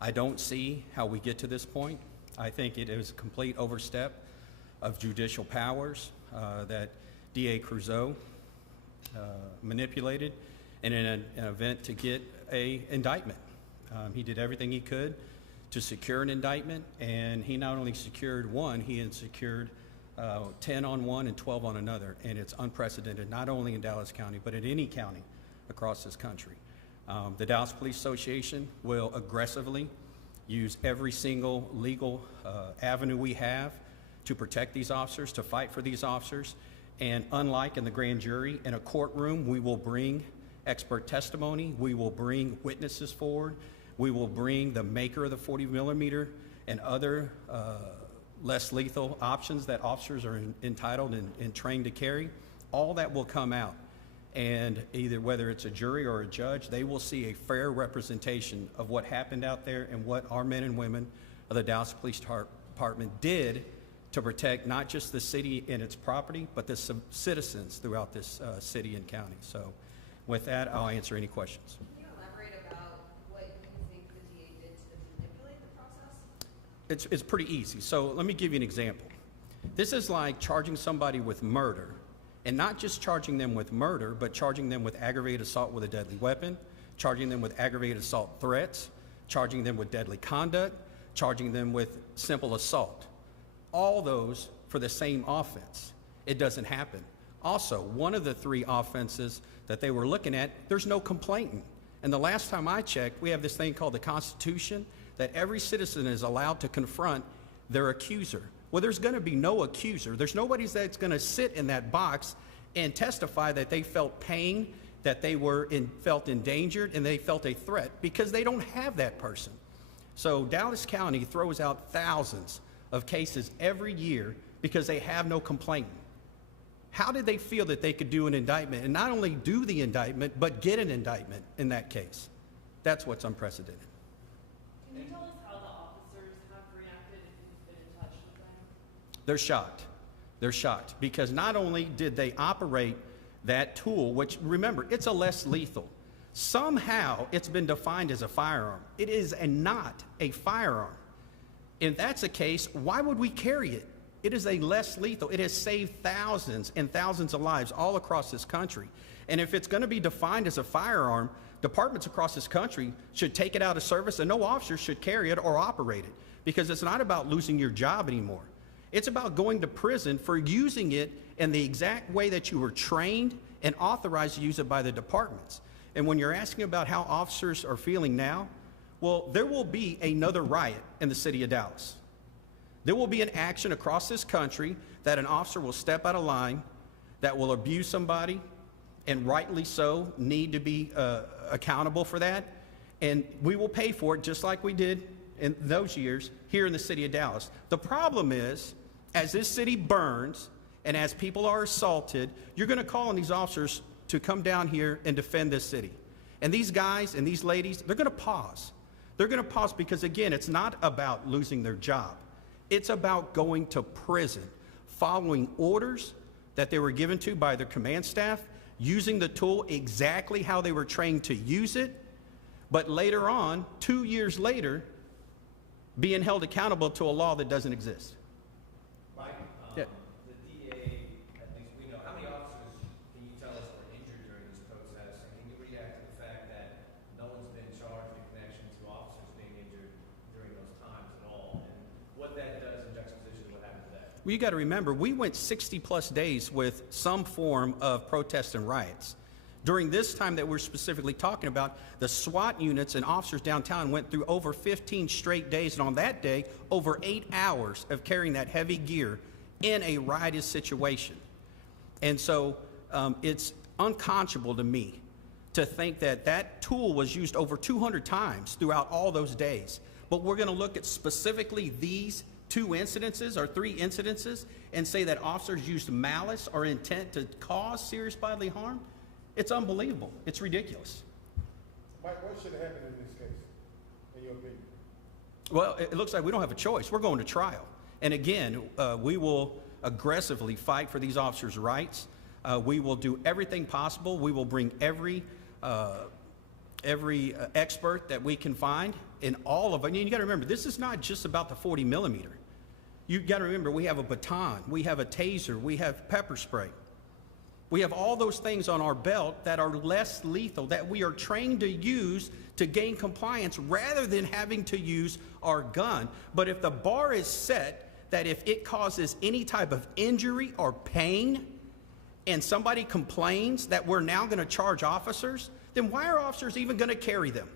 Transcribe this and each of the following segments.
I don't see how we get to this point. I think it is a complete overstep of judicial powers that DA Creuzot manipulated in an event to get an indictment. He did everything he could to secure an indictment, and he not only secured one, he had secured 10 on one and 12 on another, and it's unprecedented, not only in Dallas County, but in any county across this country. The Dallas Police Association will aggressively use every single legal avenue we have to protect these officers, to fight for these officers, and unlike in the grand jury, in a courtroom, we will bring expert testimony, we will bring witnesses forward, we will bring the maker of the 40 millimeter and other less lethal options that officers are entitled and trained to carry. All that will come out, and either whether it's a jury or a judge, they will see a fair representation of what happened out there and what our men and women of the Dallas Police Department did to protect not just the city and its property, but the citizens throughout this city and county. So with that, I'll answer any questions. Can you elaborate about what you think the DA did to manipulate the process? It's pretty easy. So let me give you an example. This is like charging somebody with murder, and not just charging them with murder, but charging them with aggravated assault with a deadly weapon, charging them with aggravated assault threats, charging them with deadly conduct, charging them with simple assault. All those for the same offense. It doesn't happen. Also, one of the three offenses that they were looking at, there's no complainant. And the last time I checked, we have this thing called the Constitution, that every citizen is allowed to confront their accuser. Well, there's going to be no accuser. There's nobody that's going to sit in that box and testify that they felt pain, that they felt endangered, and they felt a threat, because they don't have that person. So Dallas County throws out thousands of cases every year because they have no complainant. How did they feel that they could do an indictment, and not only do the indictment, but get an indictment in that case? That's what's unprecedented. Can you tell us how the officers have reacted if you've been in touch with them? They're shocked. They're shocked because not only did they operate that tool, which, remember, it's a less lethal. Somehow it's been defined as a firearm. It is not a firearm. If that's the case, why would we carry it? It is a less lethal. It has saved thousands and thousands of lives all across this country. And if it's going to be defined as a firearm, departments across this country should take it out of service, and no officer should carry it or operate it, because it's not about losing your job anymore. It's about going to prison for using it in the exact way that you were trained and authorized to use it by the departments. And when you're asking about how officers are feeling now, well, there will be another riot in the city of Dallas. There will be an action across this country that an officer will step out of line, that will abuse somebody, and rightly so, need to be accountable for that. And we will pay for it just like we did in those years here in the city of Dallas. The problem is, as this city burns and as people are assaulted, you're going to call on these officers to come down here and defend this city. And these guys and these ladies, they're going to pause. They're going to pause because, again, it's not about losing their job. It's about going to prison, following orders that they were given to by their command staff, using the tool exactly how they were trained to use it, but later on, 2 years later, being held accountable to a law that doesn't exist. Mike, Yeah. the DA, at least we know, how many officers can you tell us were injured during this protest? And can you react to the fact that no one's been charged in connection to officers being injured during those times at all? And what that does in juxtaposition to what happened today? Well, you got to remember, we went 60 plus days with some form of protests and riots. During this time that we're specifically talking about, the SWAT units and officers downtown went through over 15 straight days, and on that day, over 8 hours of carrying that heavy gear in a riotous situation. And so it's unconscionable to me to think that that tool was used over 200 times throughout all those days. But we're going to look at specifically these two incidences or three incidences and say that officers used malice or intent to cause serious bodily harm. It's unbelievable. It's ridiculous. Mike, what should have happened in this case, in your opinion? Well, it looks like we don't have a choice. We're going to trial. And again, we will aggressively fight for these officers' rights. We will do everything possible. We will bring every expert that we can find in all of it. And you got to remember, this is not just about the 40 millimeter. You got to remember, we have a baton, we have a taser, we have pepper spray. We have all those things on our belt that are less lethal, that we are trained to use to gain compliance rather than having to use our gun. But if the bar is set that if it causes any type of injury or pain, and somebody complains that we're now going to charge officers, then why are officers even going to carry them?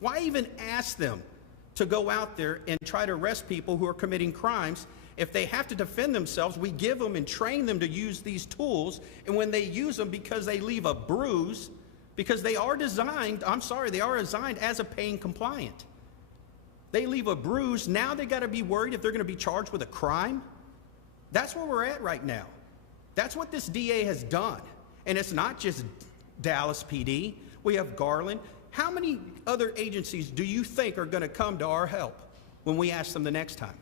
Why even ask them to go out there and try to arrest people who are committing crimes? If they have to defend themselves, we give them and train them to use these tools, and when they use them because they leave a bruise, because they are designed, they are designed as a pain compliant. They leave a bruise, now they got to be worried if they're going to be charged with a crime? That's where we're at right now. That's what this DA has done. And it's not just Dallas PD. We have Garland. How many other agencies do you think are going to come to our help when we ask them the next time?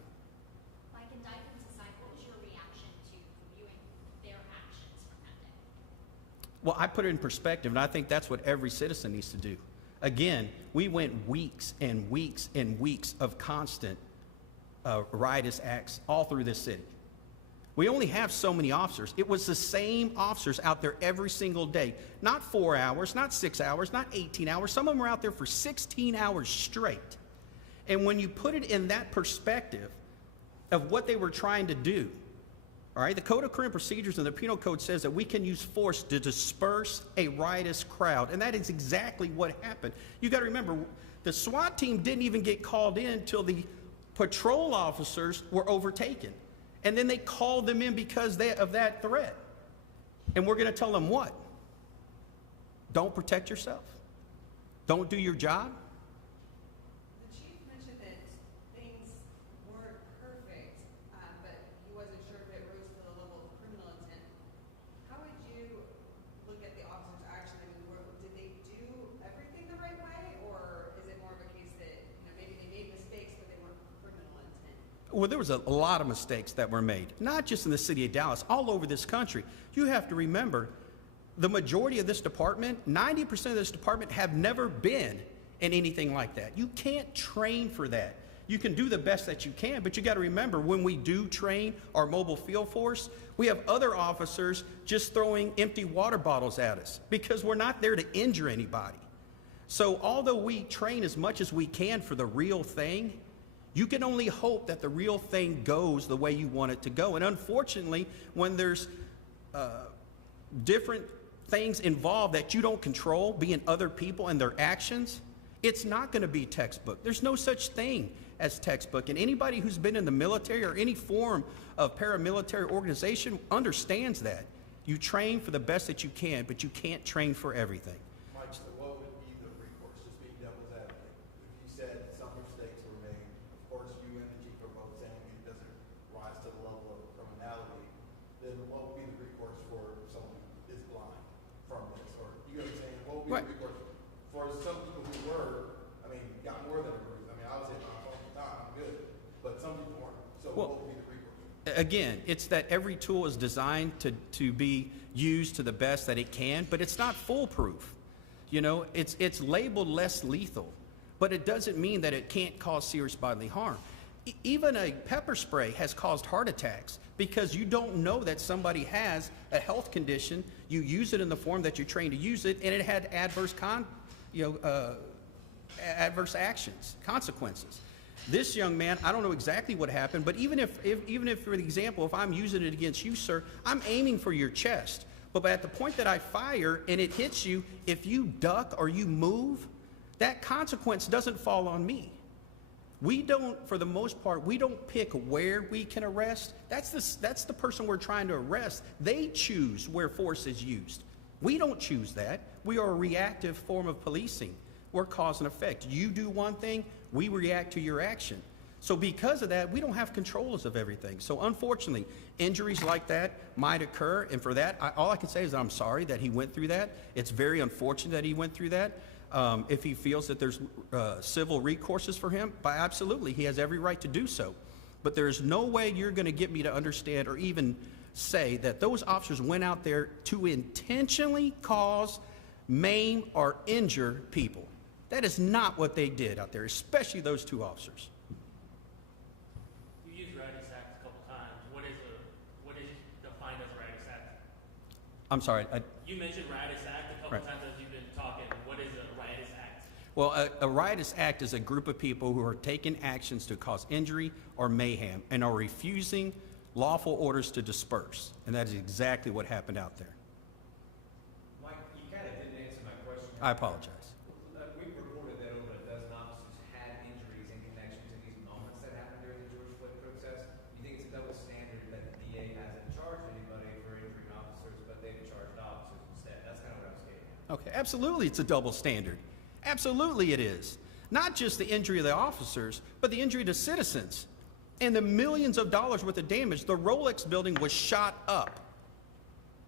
Like indictments aside, what was your reaction to viewing their actions from that day? Well, I put it in perspective, and I think that's what every citizen needs to do. Again, we went weeks and weeks and weeks of constant riotous acts all through this city. We only have so many officers. It was the same officers out there every single day. Not 4 hours, not 6 hours, not 18 hours. Some of them were out there for 16 hours straight. And when you put it in that perspective of what they were trying to do, all right, the Code of Criminal Procedures and the Penal Code says that we can use force to disperse a riotous crowd. And that is exactly what happened. You got to remember, the SWAT team didn't even get called in until the patrol officers were overtaken. And then they called them in because of that threat. And we're going to tell them what? Don't protect yourself. Don't do your job. The chief mentioned that things weren't perfect, but he wasn't sure if it rose to the level of criminal intent. How would you look at the officer's action? I mean, did they do everything the right way, or is it more of a case that maybe they made mistakes, but they weren't criminal intent? Well, there was a lot of mistakes that were made, not just in the city of Dallas, all over this country. You have to remember, the majority of this department, 90% of this department have never been in anything like that. You can't train for that. You can do the best that you can, but you got to remember, when we do train our mobile field force, we have other officers just throwing empty water bottles at us because we're not there to injure anybody. So although we train as much as we can for the real thing, you can only hope that the real thing goes the way you want it to go. And unfortunately, when there's different things involved that you don't control, being other people and their actions, it's not going to be textbook. There's no such thing as textbook. And anybody who's been in the military or any form of paramilitary organization understands that. You train for the best that you can, but you can't train for everything. Mike, so what would be the recourse, just being devil's advocate? If you said some mistakes were made, of course you and the chief are both saying it doesn't rise to the level of criminality, then what would be the recourse for someone who is blind from this? Or, you know what I'm saying, what would be Right. the recourse for some people who were, got more than a bruise? I was hitting my phone all the time, I'm good, but some people weren't. So Well, what would be the recourse? Again, it's that every tool is designed to be used to the best that it can, but it's not foolproof. It's labeled less lethal, but it doesn't mean that it can't cause serious bodily harm. Even a pepper spray has caused heart attacks because you don't know that somebody has a health condition. You use it in the form that you're trained to use it, and it had adverse actions, consequences. This young man, I don't know exactly what happened, but even if, for example, if I'm using it against you, sir, I'm aiming for your chest. But at the point that I fire and it hits you, if you duck or you move, that consequence doesn't fall on me. We don't, for the most part, we don't pick where we can arrest. That's the person we're trying to arrest. They choose where force is used. We don't choose that. We are a reactive form of policing. We're cause and effect. You do one thing, we react to your action. So because of that, we don't have controls of everything. So unfortunately, injuries like that might occur, and for that, all I can say is I'm sorry that he went through that. It's very unfortunate that he went through that. If he feels that there's civil recourses for him, absolutely, he has every right to do so. But there's no way you're going to get me to understand or even say that those officers went out there to intentionally cause, maim, or injure people. That is not what they did out there, especially those two officers. You used riotous act a couple times. What is defined as a riotous act? I'm sorry. You mentioned riotous act a couple Right. times as you've been talking. What is a riotous act? Well, a riotous act is a group of people who are taking actions to cause injury or mayhem and are refusing lawful orders to disperse. And that is exactly what happened out there. Mike, you kind of didn't answer my question. I apologize. We reported that over a dozen officers had injuries in connection to these moments that happened during the George Floyd protest. You think it's a double standard that the DA hasn't charged anybody for injuring officers, but they've charged officers instead? That's kind of what I was getting at. Okay, absolutely it's a double standard. Absolutely it is. Not just the injury of the officers, but the injury to citizens. And the millions of dollars worth of damage. The Rolex building was shot up.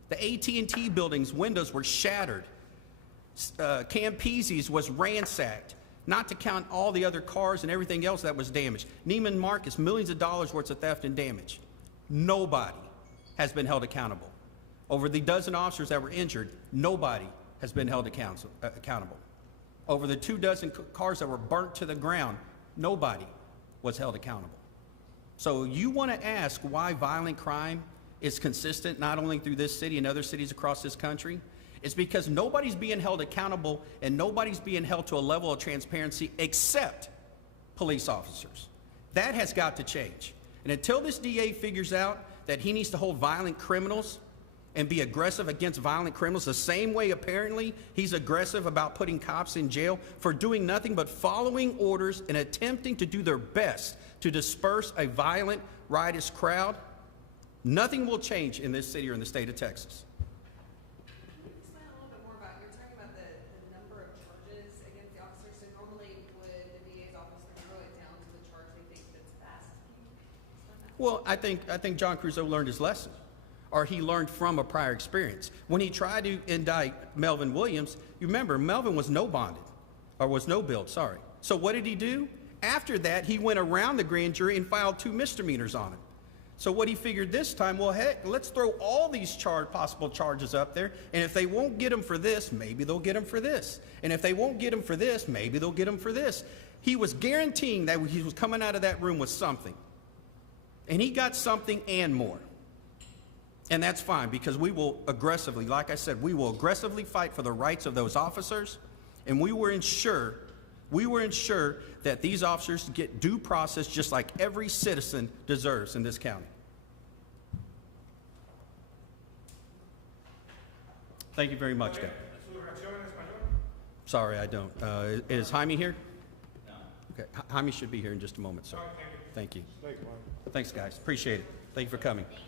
The AT&T building's windows were shattered. Campese's was ransacked. Not to count all the other cars and everything else that was damaged. Neiman Marcus, millions of dollars worth of theft and damage. Nobody has been held accountable. Over the dozen officers that were injured, nobody has been held accountable. Over the 24 cars that were burnt to the ground, nobody was held accountable. So you want to ask why violent crime is consistent not only through this city and other cities across this country? It's because nobody's being held accountable and nobody's being held to a level of transparency except police officers. That has got to change. And until this DA figures out that he needs to hold violent criminals and be aggressive against violent criminals the same way apparently he's aggressive about putting cops in jail for doing nothing but following orders and attempting to do their best to disperse a violent, riotous crowd, nothing will change in this city or in the state of Texas. Can you explain a little bit more about, you're talking about the number of charges against the officers, so normally would the DA's office narrow it down to the charge they think that's best? Can you explain that? Well, I think John Crusoe learned his lesson, or he learned from a prior experience. When he tried to indict Melvin Williams, you remember, Melvin was no bonded, or was no billed, sorry. So what did he do? After that, he went around the grand jury and filed 2 misdemeanors on him. So what he figured this time, well, heck, let's throw all these possible charges up there, and if they won't get him for this, maybe they'll get him for this. And if they won't get him for this, maybe they'll get him for this. He was guaranteeing that he was coming out of that room with something. And he got something and more. And that's fine, because we will aggressively, like I said, we will aggressively fight for the rights of those officers, and we will ensure that these officers get due process just like every citizen deserves in this county. Thank you very much, guys. Sorry, I don't. Is Jaime here? No. Okay, Jaime should be here in just a moment, sir. Thank you. Thanks, guys. Appreciate it. Thank you for coming. Thank you.